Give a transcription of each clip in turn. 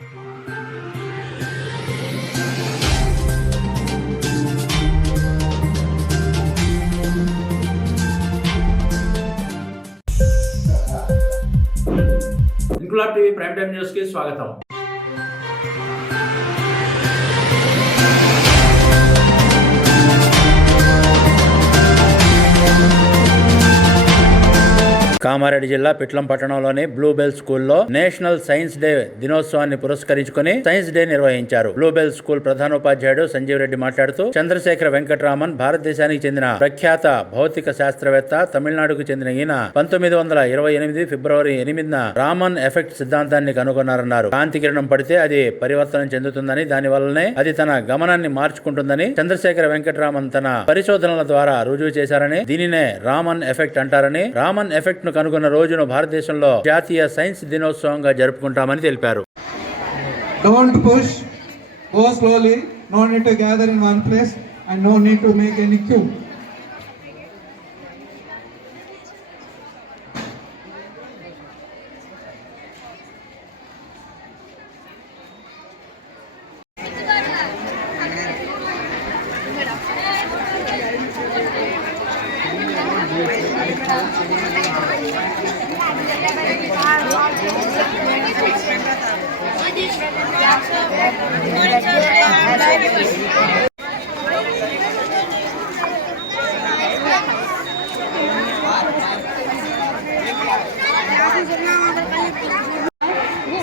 Inquilab TV prime time news కి స్వాగతం. కామారెడ్డి జిల్లా పిట్లం పట్టణంలోని బ్లూబెల్ స్కూల్లో నేషనల్ సైన్స్ డే దినోత్సవాన్ని పురస్కరించుకుని సైన్స్ డే నిర్వహించారు. బ్లూబెల్ స్కూల్ ప్రధానోపాధ్యాయుడు సంజీవ్ రెడ్డి మాట్లాడుతూ చంద్రశేఖర వెంకటరామన్ భారతదేశానికి చెందిన ప్రఖ్యాత భౌతిక శాస్త్రవేత్త, తమిళనాడుకు చెందిన ఈయన 1928 ఫిబ్రవరి 8న రామన్ ఎఫెక్ట్ సిద్ధాంతాన్ని కనుగొన్నారన్నారు. కాంతి కిరణం పడితే అది పరివర్తనం చెందుతుందని, దాని వల్లనే అది తన గమనాన్ని మార్చుకుంటుందని చంద్రశేఖర వెంకటరామన్ తన పరిశోధనల ద్వారా రుజువు చేశారని, దీనినే రామన్ ఎఫెక్ట్ అంటారని, రామన్ ఎఫెక్ట్ కనుగొన్న రోజును భారతదేశంలో జాతీయ సైన్స్ దినోత్సవంగా జరుపుకుంటామని తెలిపారు. Don't push, go slowly, no need to gather in one place and no need to make any queue.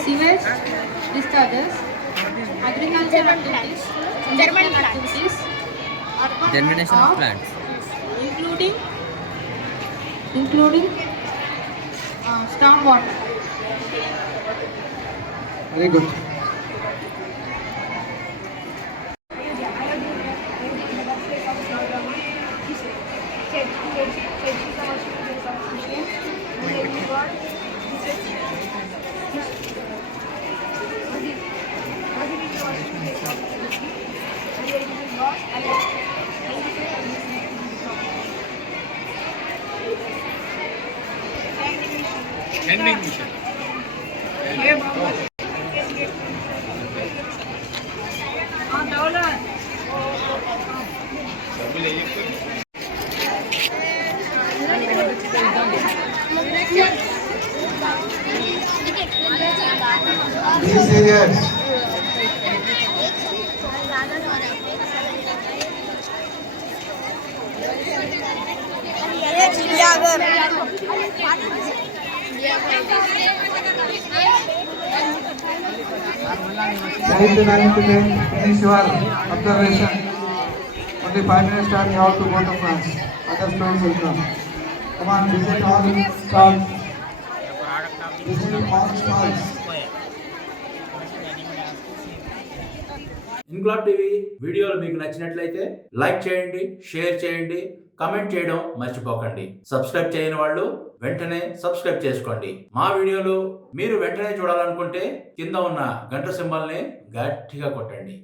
Sewage discharges, agricultural activities, industrial activities, germination of plants, including storm water. Very good. Vending machine. Be serious. Time to 9 to 10, finish your observation. Only 5 minutes time you have to go to class. Other students will come. Come on, visit all stalls. Visit all stalls. Inquilab టీవీ వీడియోలు మీకు నచ్చినట్లయితే లైక్ చేయండి, షేర్ చేయండి, కమెంట్ చేయడం మర్చిపోకండి. సబ్స్క్రైబ్ చేయని వాళ్ళు వెంటనే సబ్స్క్రైబ్ చేసుకోండి. మా వీడియోలు మీరు వెంటనే చూడాలనుకుంటే కింద ఉన్న గంట సింబల్ని గట్టిగా కొట్టండి.